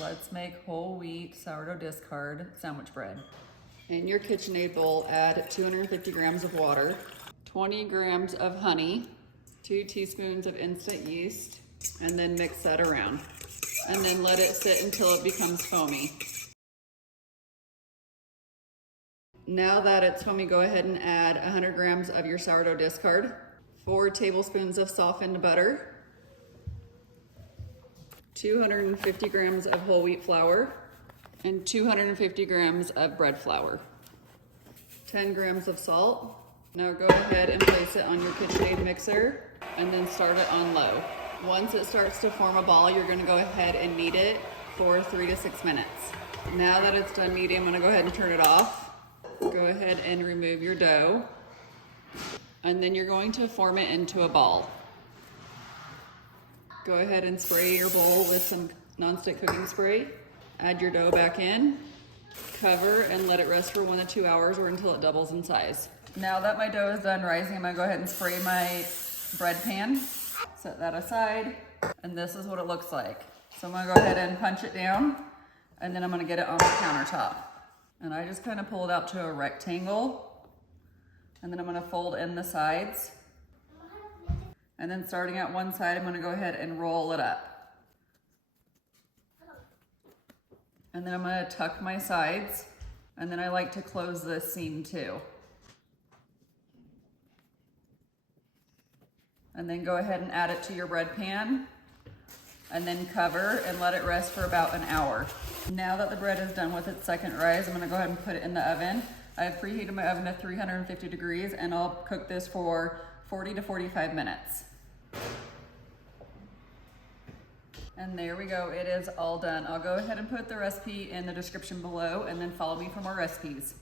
Let's make whole wheat sourdough discard sandwich bread. In your KitchenAid bowl, add 250 grams of water, 20 grams of honey, 2 teaspoons of instant yeast, and then mix that around. And then let it sit until it becomes foamy. Now that it's foamy, go ahead and add 100 grams of your sourdough discard, 4 tablespoons of softened butter, 250 grams of whole wheat flour, and 250 grams of bread flour, 10 grams of salt. Now go ahead and place it on your KitchenAid mixer and then start it on low. Once it starts to form a ball, you're gonna go ahead and knead it for 3 to 6 minutes. Now that it's done kneading, I'm gonna go ahead and turn it off. Go ahead and remove your dough. And then you're going to form it into a ball. Go ahead and spray your bowl with some nonstick cooking spray. Add your dough back in, cover, and let it rest for 1 to 2 hours or until it doubles in size. Now that my dough is done rising, I'm gonna go ahead and spray my bread pan. Set that aside, and this is what it looks like. So I'm gonna go ahead and punch it down, and then I'm gonna get it on the countertop. And I just kind of pull it out to a rectangle, and then I'm gonna fold in the sides. And then starting at one side, I'm gonna go ahead and roll it up. And then I'm gonna tuck my sides, and then I like to close this seam too. And then go ahead and add it to your bread pan, and then cover and let it rest for about an hour. Now that the bread is done with its second rise, I'm gonna go ahead and put it in the oven. I have preheated my oven to 350 degrees, and I'll cook this for 40 to 45 minutes. And there we go, it is all done. I'll go ahead and put the recipe in the description below, and then follow me for more recipes.